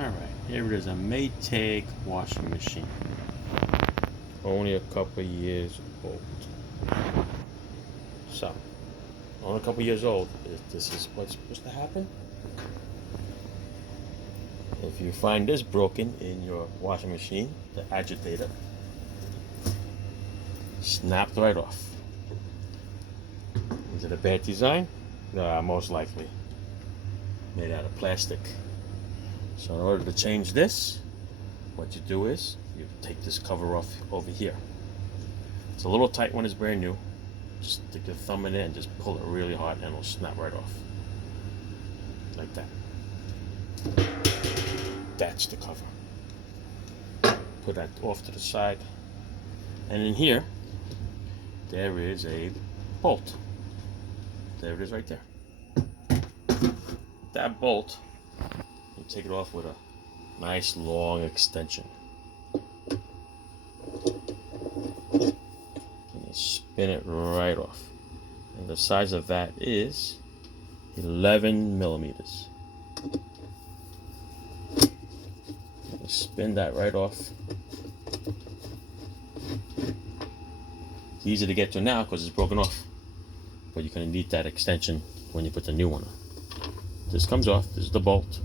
Alright, here it is, a Maytag washing machine. Only a couple years old. So, only a couple years old, this is what's supposed to happen. If you find this broken in your washing machine, the agitator, snapped right off. Is it a bad design? Most likely. Made out of plastic. So in order to change this, what you do is you take this cover off over here. It's a little tight when it's brand new. Just stick your thumb in there and just pull it really hard and it'll snap right off. Like that. That's the cover. Put that off to the side. And in here, there is a bolt. There it is right there. That bolt, you take it off with a nice long extension. And you spin it right off. And the size of that is 11 millimeters. You spin that right off. It's easy to get to now because it's broken off. But you're going to need that extension when you put the new one on. This comes off, this is the bolt,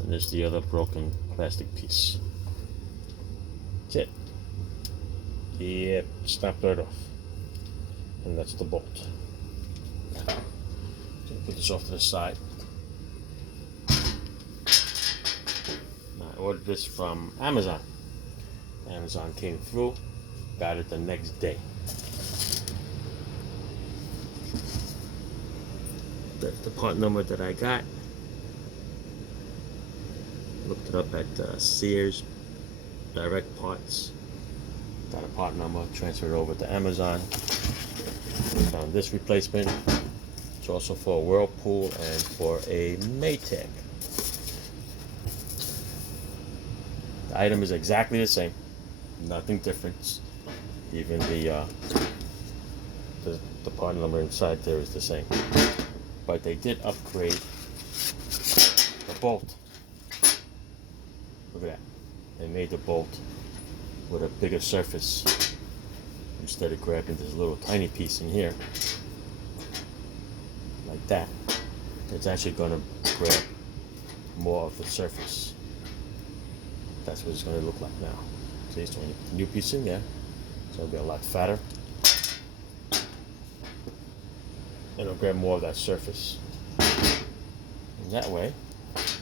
and there's the other broken plastic piece. That's it. Yep, snapped right off. And that's the bolt. So put this off to the side. I ordered this from Amazon. Amazon came through, got it the next day. That's the part number that I got. Looked it up at Sears Direct Parts. Got a part number, transferred it over to Amazon. Found this replacement. It's also for a Whirlpool and for a Maytag. The item is exactly the same. Nothing different. Even the part number inside there is the same. But they did upgrade the bolt. Look at that. They made the bolt with a bigger surface. Instead of grabbing this little tiny piece in here, like that, it's actually going to grab more of the surface. That's what it's going to look like now. See, so when you put the new piece in there, it's going to be a lot fatter. It'll grab more of that surface. And that way,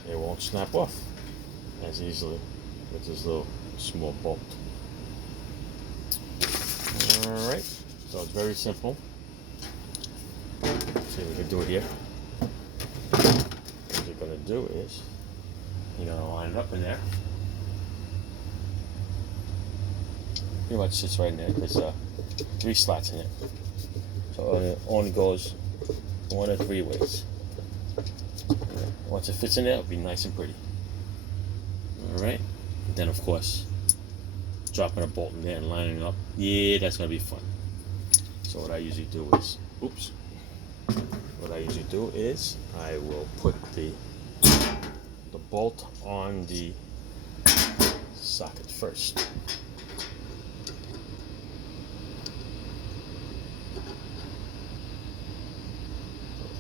it won't snap off as easily with this little small bolt. Alright, so it's very simple. Let's see if we can do it here. What you're going to do is, you're going to line it up in there. Pretty much sits right in there. There's 3 slots in it. So it only goes 1 or 3 ways. Once it fits in there, it'll be nice and pretty. Alright. Then of course, dropping a bolt in there and lining it up. Yeah, that's gonna be fun. So what I usually do is, I will put the bolt on the socket first.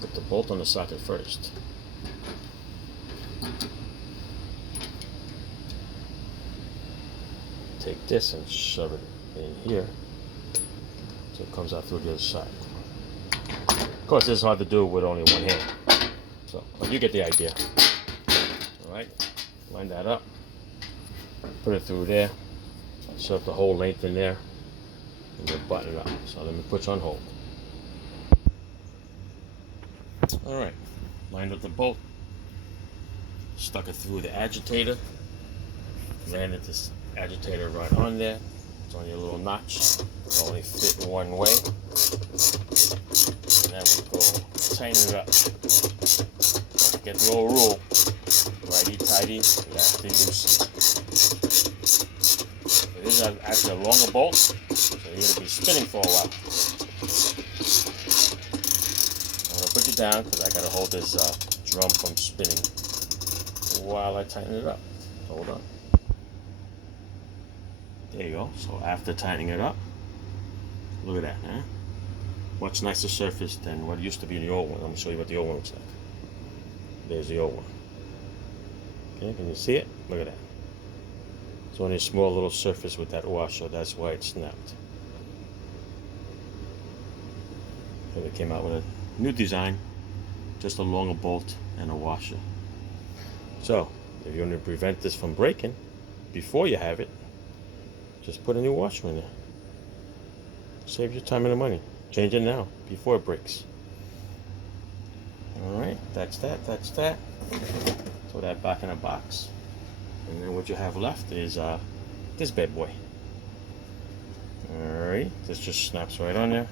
Put the bolt on the socket first. Take this and shove it in here so it comes out through the other side. Of course, this is hard to do with only one hand. So, but you get the idea. Alright, line that up, put it through there, shove the whole length in there, and then button it up. So let me put you on hold. Alright, lined up the bolt, stuck it through the agitator, landed this agitator right on there. It's only a little notch, it'll only fit one way. And then we go tighten it up. Don't forget the old rule, righty tighty, lefty loosey. It is actually a longer bolt, so you're going to be spinning for a while. I'm going to put you down because I got to hold this drum from spinning while I tighten it up. Hold on. There you go. So after tightening it up, look at that, huh? Much nicer surface than what used to be in the old one. Let me show you what the old one looks like. There's the old one. Okay, can you see it? Look at that. It's only a small little surface with that washer. That's why it snapped. So they came out with a new design, just a longer bolt and a washer. So if you want to prevent this from breaking before you have it, just put a new washer in there. Save your time and the money. Change it now before it breaks. Alright, that's that, that's that. Throw that back in a box. And then what you have left is this bad boy. Alright, this just snaps right on there.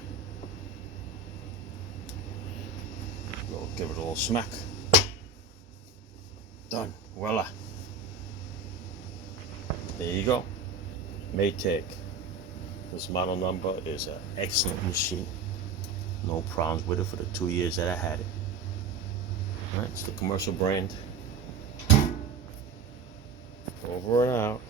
We'll give it a little smack. Done. Voila. There you go. Maytag. This model number is an excellent machine. No problems with it for the 2 years that I had it. Alright, it's the commercial brand. Over and out.